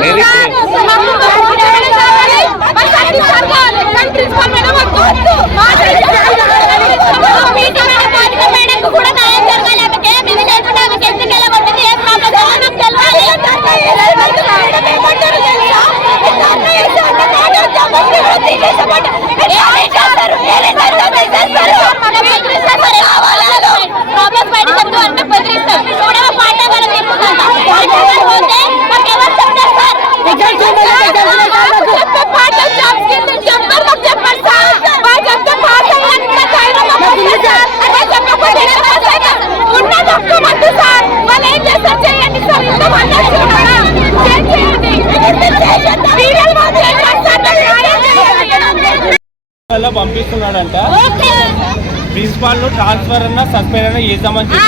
没没没 చేస్తున్నాడంట principal transfer అన్న suspend అన్న చేద్దామని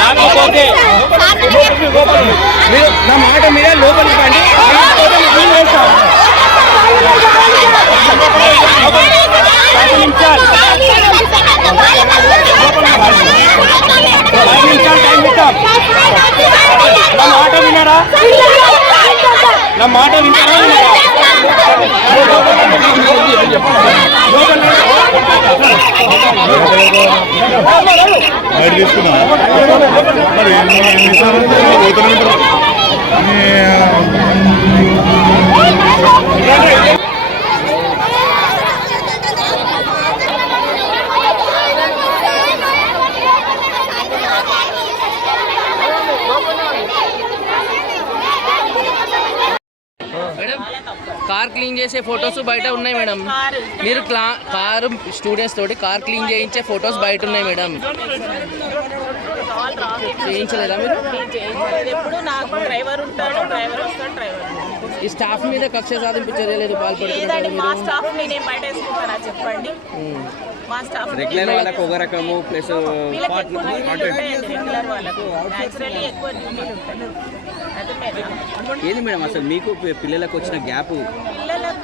రాకపోతే. మీరు నా మాట మీద లోపలికి నిమిషాలు ఐదు నిమిషాలు టైం ఇస్తాం నా మాట విన్నారా నా మాట వింటారా విన్నారా? బయట తీసుకున్నా మరి ఎన్నిసార్లు పోతూనే ఉంటారు. క్లీన్ చేసే ఫొటోస్ బయట ఉన్నాయి మేడం. మీరు క్లా కారు స్టూడెంట్స్ తోటి కార్ క్లీన్ చేయించే ఫొటోస్ బయట ఉన్నాయి మేడం. చేయించలేదా మీరు? ఎప్పుడు నాకు డ్రైవర్ ఉంటాడు డ్రైవర్ వస్తాడు డ్రైవర్ ఈ స్టాఫ్ మీద కక్ష సాధింపు చర్యలేదు పాల్పడుతున్నారు లేదండి మా స్టాఫ్ నేనేం బయట వేసుకుంటానా చెప్పండి మా స్టాఫ్ రెగ్యులర్ వాళ్ళకు ఒక రకము ప్లస్ ఏంది మేడం అసలు మీకు పిల్లలకు వచ్చిన గ్యాప్?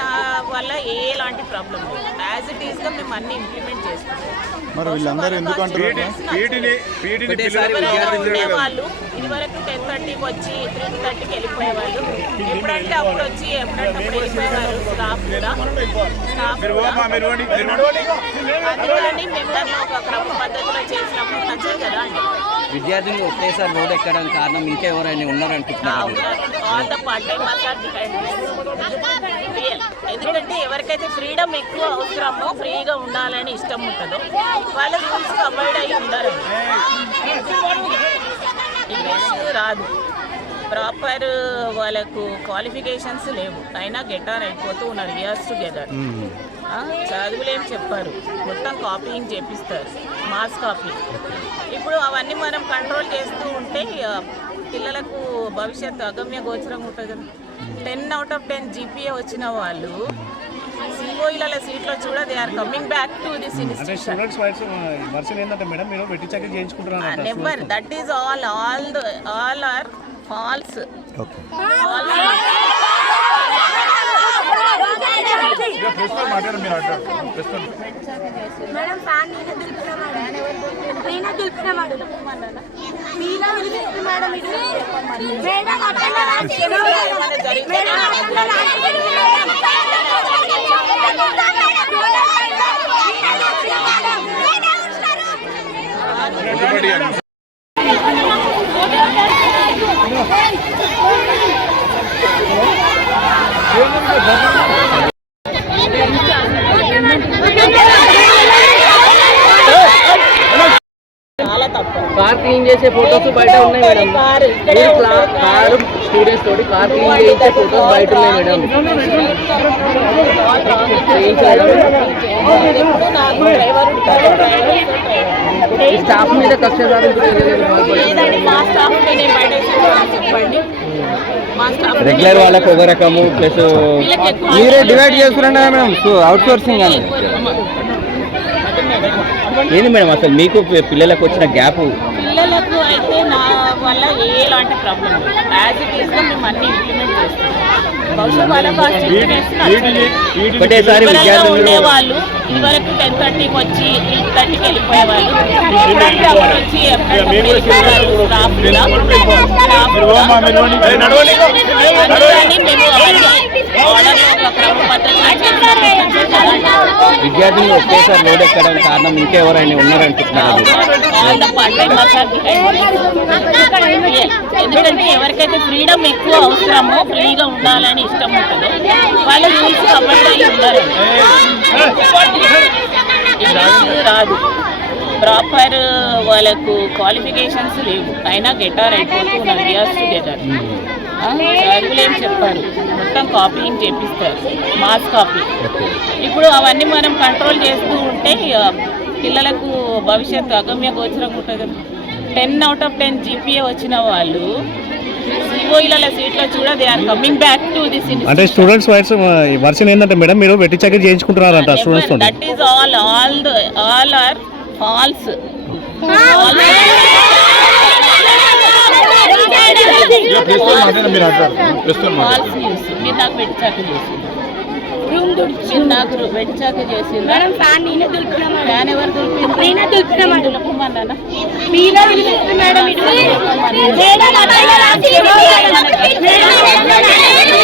నా వల్ల ఎలాంటి ప్రాబ్లం లేదు. యాజ్ ఇట్ ఈస్గా మేము అన్ని ఇంప్లిమెంట్ చేసుకుంటాం మరి వీళ్ళందరూ ఎందుకు ఉండేవాళ్ళు టెన్ థర్టీకి వచ్చి త్రీ థర్టీకి వెళ్ళిపోయేవాళ్ళు. ఎప్పుడంటే అప్పుడు వచ్చి ఎప్పుడంటే అప్పుడు వెళ్ళిపోయేవారు స్టాఫ్ కూడా. అందుకని మేము దాన్ని ఒక క్రమ పద్ధతిలో చేసినప్పుడు నచ్చదు కదా అండి. విద్యార్థులు ఒకటేసారి రోడ్ ఎక్కడానికి కారణం ఇంకా ఎవరైనా ఉన్నారనుకుంటున్నారు all the part timers real ఎందుకంటే ఎవరికైతే ఫ్రీడమ్ ఎక్కువ అవసరమో ఫ్రీగా ఉండాలని ఇష్టం ఉంటుందో వాళ్ళ రూల్స్ అవాయిడ్ అయ్యి ఉండరు. ఇంగ్లీష్ రాదు. ప్రాపర్ వాళ్ళకు క్వాలిఫికేషన్స్ లేవు. అయినా గెటార్ అయిపోతూ ఉన్నారు. ఇయర్స్ టుగెదర్ చదువులేం చెప్పారు. మొత్తం కాపీయింగ్ చేపిస్తారు. మాస్ కాపీ ఇప్పుడు అవన్నీ మనం కంట్రోల్ చేస్తూ ఉంటే పిల్లలకు భవిష్యత్తు అగమ్య గోచరం ఉంటుంది కదా. Ten out of ten GPA వచ్చిన వాళ్ళు సిఓఈల సీట్లో చూడ they are coming back to this institution students vice version ఏంటంటే మేడం మీరు పెట్టి చక్కగా చేయించుకుంటున్నారు never that is all all all are false principal మాట్లాడారు మీరు అంటారు ప్రిన్సిపల్ మేడం ఫ్యాన్ నేనే దులిపిన మేడం నేనే దులిపిన మేడం మీరే మేడం ఇది మేడం అట్లా కార్ క్లీన్ చేసే ఫొటోస్ బయట ఉన్నాయి మేడం. మీరు కారు స్టూడెంట్స్ తోటి కార్ క్లీన్ చేయించే ఫొటోస్ బయట ఉన్నాయి మేడం. స్టాఫ్ మీద కక్ష రెగ్యులర్ వాళ్ళకు ఒక రకము ప్లస్ మీరే డివైడ్ చేసుకురండి మేడం అవుట్ సోర్సింగ్ అని. ఏంది మేడం అసలు మీకు పిల్లలకు వచ్చిన గ్యాప్? పిల్లలకు అయితే నా వల్ల ఎలాంటి ప్రాబ్లం లేదు. యాజ్ ఇట్ ఈస్గా మేము అన్ని ఇంప్లిమెంట్ చేస్తాం ఒకటేసారి ఉండేవాళ్ళు ఇదివరకు టెన్ థర్టీకి వచ్చి త్రీ థర్టీకి వెళ్ళిపోయేవాళ్ళు ఎప్పుడంటే అప్పుడు వచ్చి అందుకని మేము విద్యార్థులు ఒకటేసారి రోడ్ ఎక్కడానికి కారణం ఇంకా ఎవరైనా ఉన్నారనుకుంటున్నారు ఎందుకంటే ఎవరికైతే ఫ్రీడమ్ ఎక్కువ అవసరమో ఫ్రీగా ఉండాలని ఇష్టం ఉంటుందో వాళ్ళ అయ్యి ఉండరు ఇంగ్లీష్ రాదు. ప్రాపర్ వాళ్ళకు క్వాలిఫికేషన్స్ లేవు. అయినా గెటార్ అయిపోతూ ఉన్నారు ఇయర్స్ టుగెదర్ చదువులేం చెప్పారు? మొత్తం కాపీయింగ్ చేపిస్తారు. మాస్ కాపీ ఇప్పుడు అవన్నీ మనం కంట్రోల్ చేస్తూ ఉంటే పిల్లలకు భవిష్యత్తు అగమ్య గోచరం ఉంటుంది ten out of ten GPA వచ్చిన వాళ్ళు సిఓఈల సీట్లో చూడ they are coming back to this అంటే స్టూడెంట్స్ వైస్ వర్షన్ ఏంటంటే మేడం మీరు వెట్టి చాకరీ చేయించుకుంటున్నారంట students that is all all the all are false మీరు అంటారు ప్రెస్ తోటి మాట్లాడండి రూమ్ మీరు నాకు వెచ్చాక చేసింది. మేడం ఫ్యాన్ నేనే దులిపినా ఫ్యాన్ ఎవరు దులిపింది నేనే దులిపినా మేడం మీరే దులిపిన మేడం ఇటు